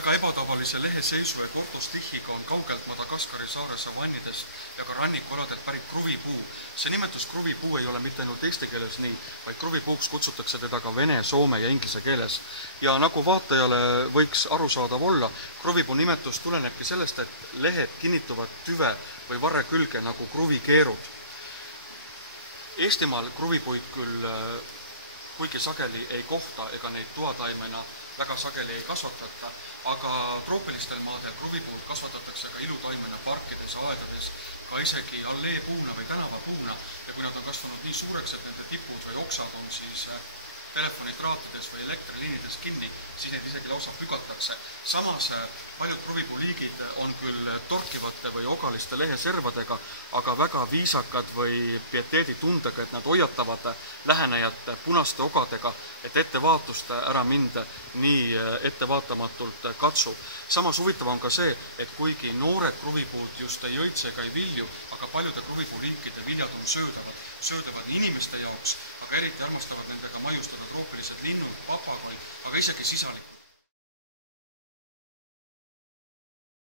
Väga ebatavalise leheseisu et ortostichiga on kaugelt Madagaskari saare savannides ja ka rannikualadelt pärit kruvipuu. See nimetus kruvipuu ei ole mitte ainult eesti keeles nii, vaid kruvipuuks kutsutakse teda ka vene, soome ja inglise keeles. Ja nagu vaatajale võiks arusaadav olla, kruvipuu nimetus tulenebki sellest, et lehed kinnituvad tüve või varre külge nagu kruvikeerud. Eestimaal kruvipuid küll kuigi sageli ei kohta ega neid toataimena väga sageli ei kasvatata, aga troopilistel maadel kruvipuud kasvatatakse ka ilutaimena parkides, aedades, ka isegi alleepuuna või tänavapuuna ja kui nad on kasvanud nii suureks, et nende tipud või oksad on siis telefonitraatides või elektriliinides kinni, siis neid isegi lausa pügatakse. Samas paljud kruvipuuliigid on küll torkivate või ogaliste leheservadega, aga väga viisakad või pieteeditundega, et nad hoiatavad lähenejat punaste ogadega, et ettevaatust ära minda nii ettevaatamatult katsu. Samas huvitav on ka see, et kuigi noored kruvipuud just ei õitse ega ei vilju, aga paljude kruvipuuliikide viljad on söödavad inimeste jaoks, aga eriti armastavad nendega maiustada troopilised linnud, papagoid, aga isegi sisalikud.